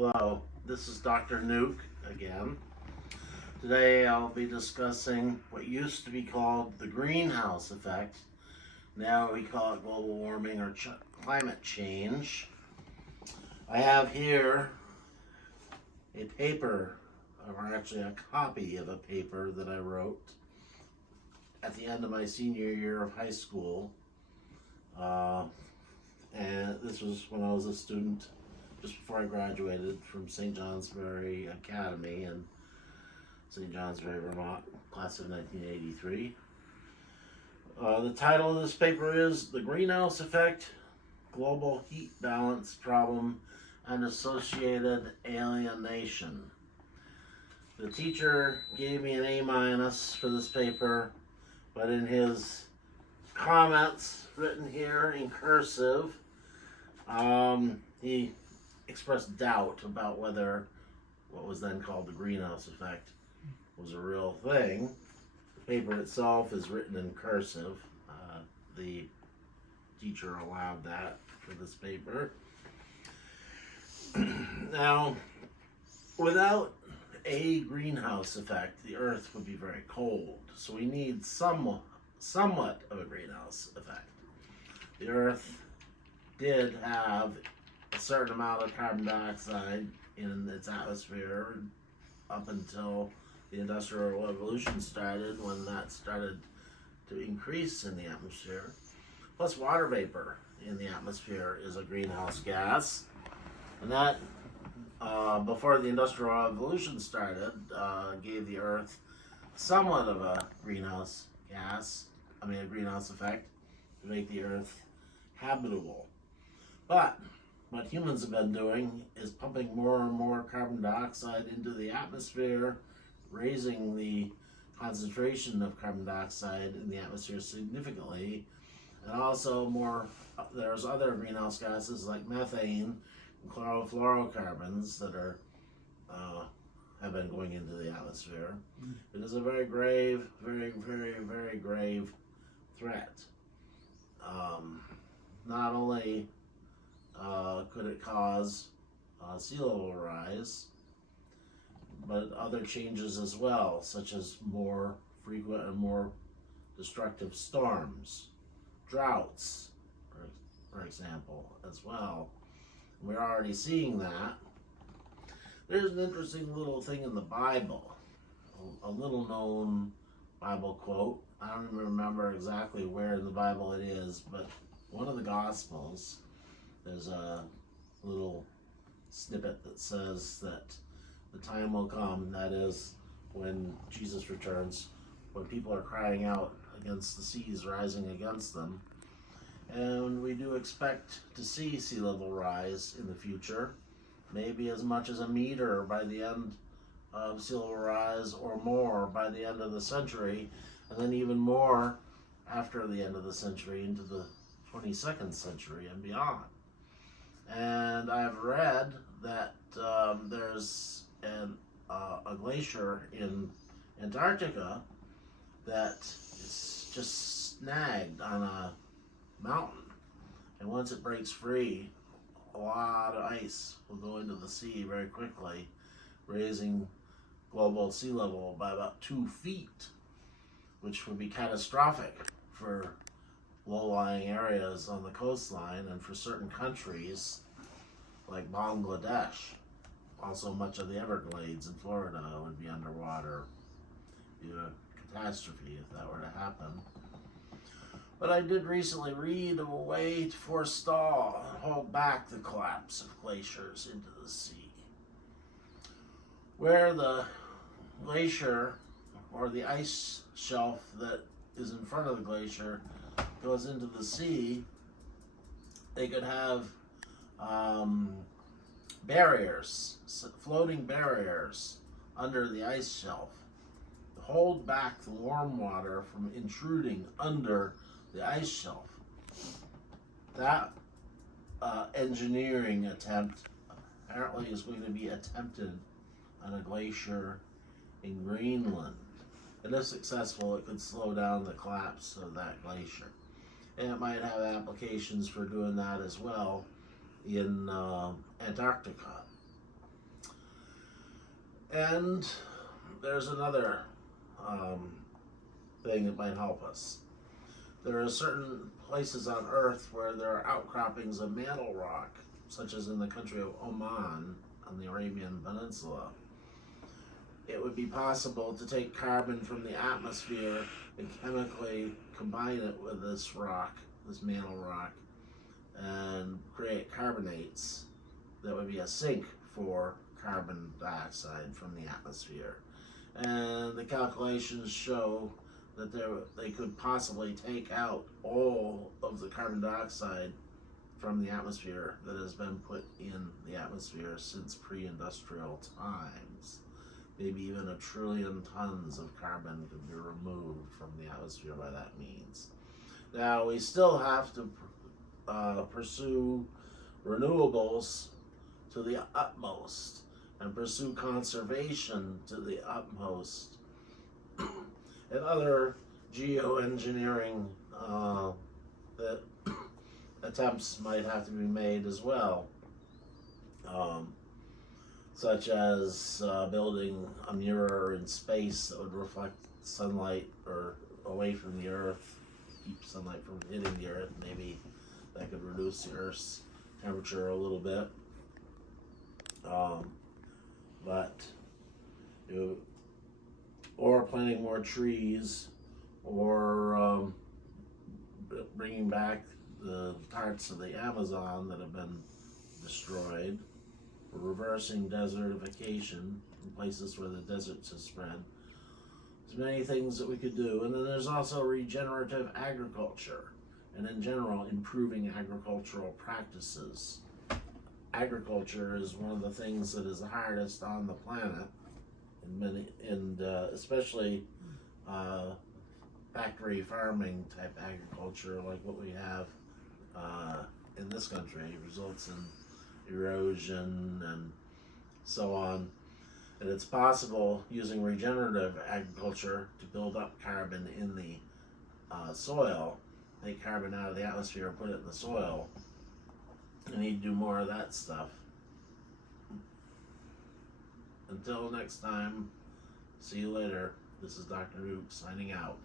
Hello, this is Dr. Nuke again. Today I'll be discussing what used to be called the greenhouse effect. Now we call it global warming or climate change. I have here a paper, or actually a copy of a paper that I wrote at the end of my senior year of high school. And this was when I was a student just before I graduated from St. Johnsbury Academy in St. Johnsbury, Vermont, class of 1983. The title of this paper is The Greenhouse Effect, Global Heat Balance Problem, and Associated Alienation. The teacher gave me an A- for this paper, but in his comments written here in cursive, he expressed doubt about whether what was then called the greenhouse effect was a real thing. The paper itself is written in cursive. The teacher allowed that for this paper. Now, without a greenhouse effect, the Earth would be very cold. So we need somewhat of a greenhouse effect. The Earth did have a certain amount of carbon dioxide in its atmosphere up until the Industrial Revolution started, when that started to increase in the atmosphere. Plus, water vapor in the atmosphere is a greenhouse gas. And that, before the Industrial Revolution started, gave the Earth somewhat of a greenhouse effect to make the Earth habitable. But what humans have been doing is pumping more and more carbon dioxide into the atmosphere, raising the concentration of carbon dioxide in the atmosphere significantly, and also there's other greenhouse gases like methane and chlorofluorocarbons that have been going into the atmosphere. It is a very grave, very, very, very grave threat. Not only could it cause sea level rise, but other changes as well, such as more frequent and more destructive storms, droughts, for example, as well. We're already seeing that. There's an interesting little thing in the Bible, a little known Bible quote. I don't even remember exactly where in the Bible it is, but one of the Gospels, there's a little snippet that says that the time will come, that is, when Jesus returns, when people are crying out against the seas rising against them. And we do expect to see sea level rise in the future, maybe as much as a meter by the end of sea level rise, or more by the end of the century, and then even more after the end of the century into the 22nd century and beyond. And I've read that there's a glacier in Antarctica that is just snagged on a mountain, and once it breaks free, a lot of ice will go into the sea very quickly, raising global sea level by about 2 feet, which would be catastrophic for low-lying areas on the coastline and for certain countries like Bangladesh. Also, much of the Everglades in Florida would be underwater. It would be a catastrophe if that were to happen. But I did recently read of a way to forestall and hold back the collapse of glaciers into the sea. Where the glacier, or the ice shelf that is in front of the glacier, goes into the sea, they could have barriers, floating barriers under the ice shelf to hold back the warm water from intruding under the ice shelf. That engineering attempt apparently is going to be attempted on a glacier in Greenland. And if successful, it could slow down the collapse of that glacier. And it might have applications for doing that as well in Antarctica. And there's another thing that might help us. There are certain places on Earth where there are outcroppings of mantle rock, such as in the country of Oman on the Arabian Peninsula. It would be possible to take carbon from the atmosphere and chemically combine it with this rock, this mantle rock, and create carbonates that would be a sink for carbon dioxide from the atmosphere. And the calculations show that they could possibly take out all of the carbon dioxide from the atmosphere that has been put in the atmosphere since pre-industrial times. Maybe even 1 trillion tons of carbon could be removed from the atmosphere by that means. Now, we still have to pursue renewables to the utmost and pursue conservation to the utmost and other geoengineering that attempts might have to be made as well, such as building a mirror in space that would reflect sunlight or away from the Earth, keep sunlight from hitting the Earth. Maybe that could reduce the Earth's temperature a little bit. Or planting more trees, or bringing back the parts of the Amazon that have been destroyed, or reversing desertification in places where the deserts have spread. There's many things that we could do. And then there's also regenerative agriculture, and in general, improving agricultural practices. Agriculture is one of the things that is the hardest on the planet, especially factory farming type agriculture like what we have in this country. It results in erosion and so on. And it's possible using regenerative agriculture to build up carbon in the soil, take carbon out of the atmosphere and put it in the soil. We need to do more of that stuff. Until next time, see you later. This is Dr. Luke signing out.